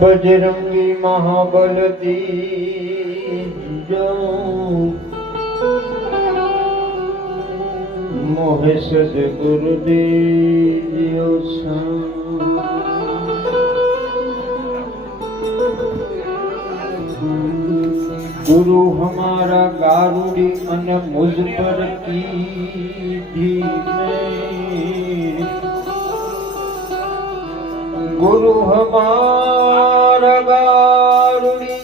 बजरंगी महाबल दीजो मोहे सदगुरु दीजियो गुरु हमारा गारुड़ी मन मुझ पर की गुरु हमारा गारुड़ी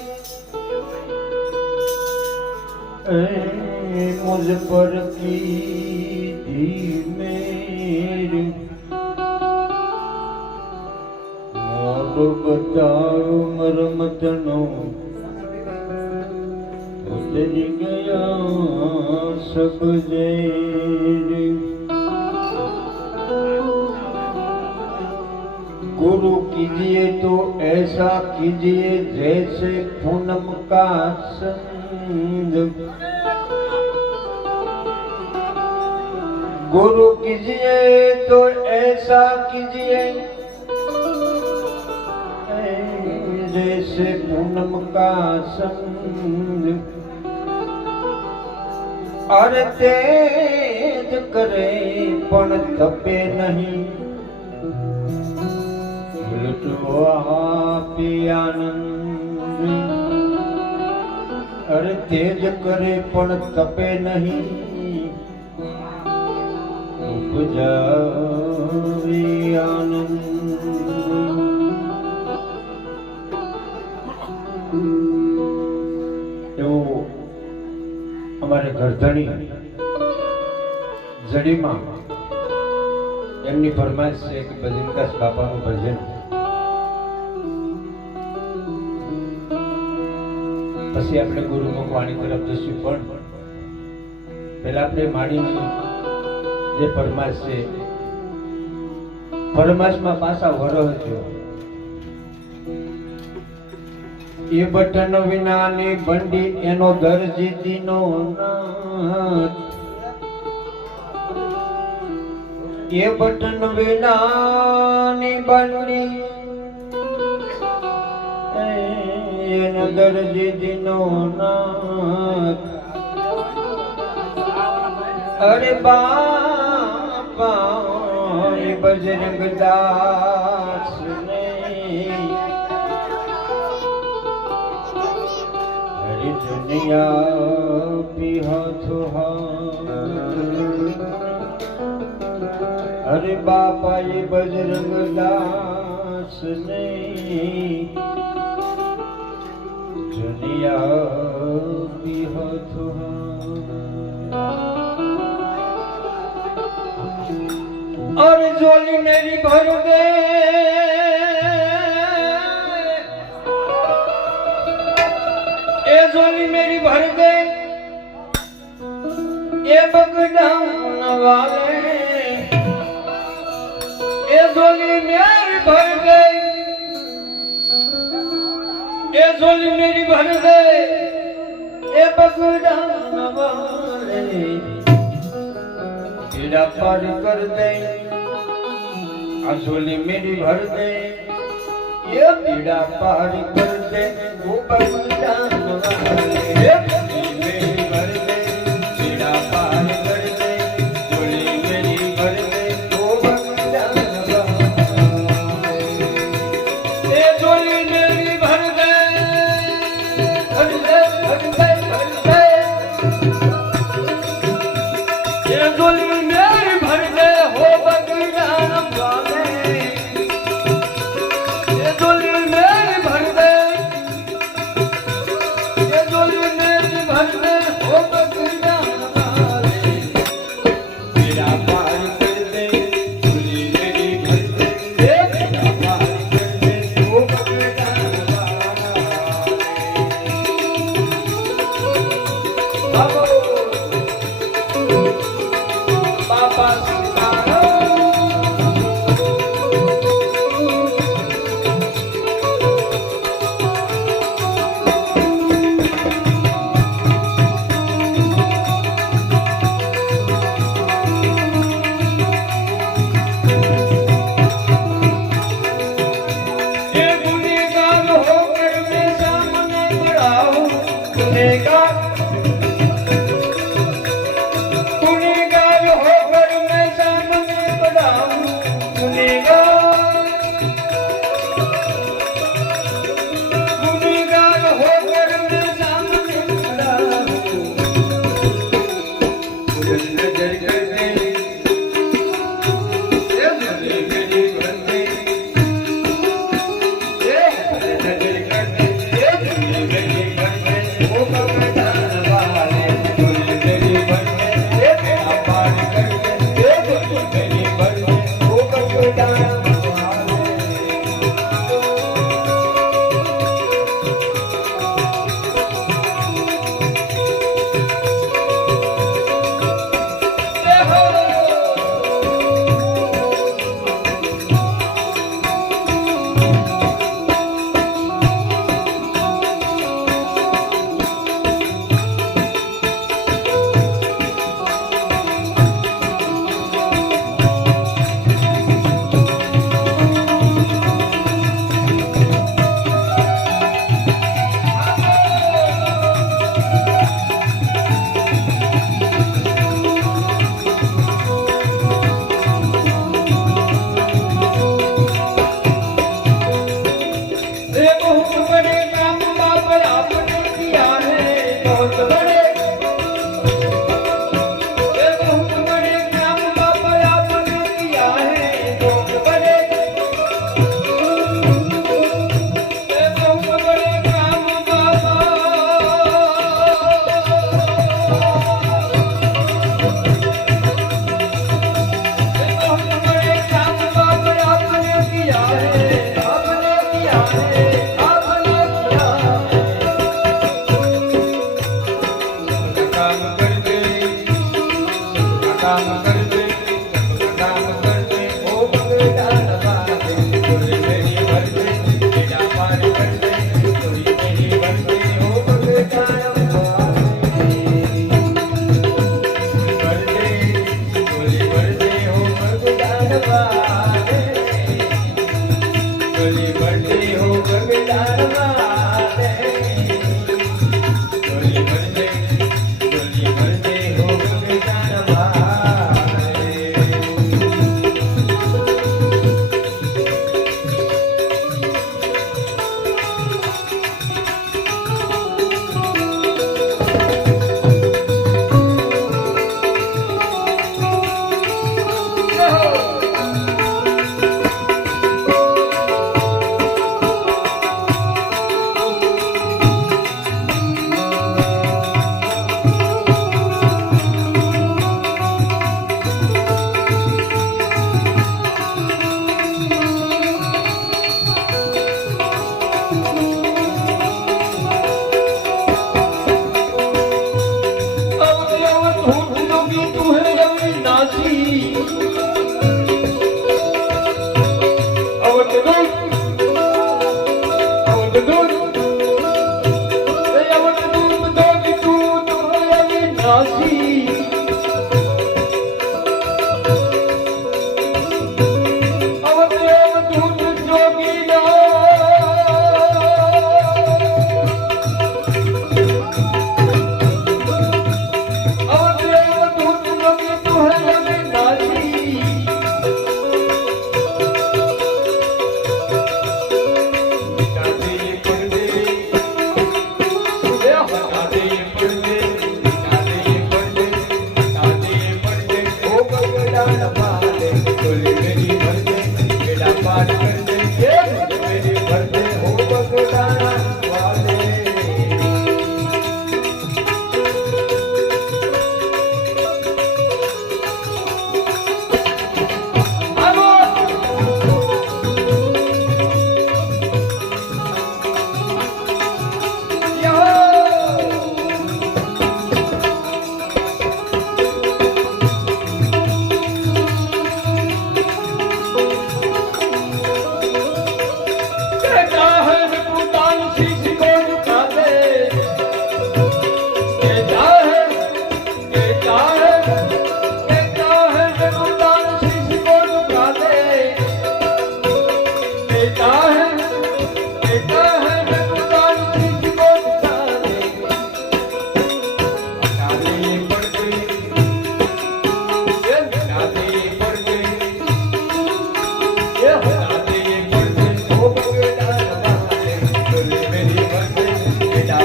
मुझ पर की मेरी मोर बताओ मरमतनो उतर गया सब जेरी गुरु कीजिए तो ऐसा कीजिए जैसे पूनम का संग गुरु कीजिए तो ऐसा कीजिए जैसे पूनम का संग अरे तेज करे पण तपे नहीं आपी आनंद अरे तेज करे पण तपे नहीं उपजावी आनंद એવું અમારે ઘરધણી જડીમાં એમની ફરમાઈશ છે કે ભજનદાસ બાપાનું ભજન પછી આપણે ગુરુમુખ વાણી તરફ જશું પણ પહેલા આપણે માણીની જે ફરમાઈશ છે ફરમાઈશમાં પાછા વરહજો એ બટન વિનાની બંડી એનો દરજીતીનો નાથ એ બટન વિનાની બંડી એનો દરજીતીનો નાથ અરે બાપા એ બજરંગ દાસ ને હરી દુનિયા પી હાથો અરે બાપા એ બજરંગ દાસ ને દુનિયા પી હાથો और झोली मेरी भर दे ए झोली मेरी भर दे ए बगडान वाले ए झोली मेरी भर दे ए झोली मेरी भर दे ए बगडान वाले पीड़ा पार कर दे झोली मेरी भर दे ये पीड़ा पार कर दे वो बलिदान वाले ये झोली मेरी भर दे पीड़ा पार कर दे झोली मेरी भर दे वो बलिदान वाले ये झोली मेरी भर दे भर दे भर दे भर दे ये झोली मेरी भर दे हो बलिदान वाले नजर कर दे ये मेरी मेरी बन दे ये नजर कर दे ये मेरी मेरी बन दे ओ बगदान वाले मेरी मेरी बन दे ये मेरा पार कर दे ये मेरी बन दे ओ बगदान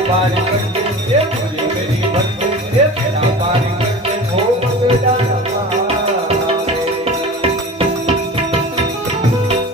पार कर दे, ये भोले मेरी बंदे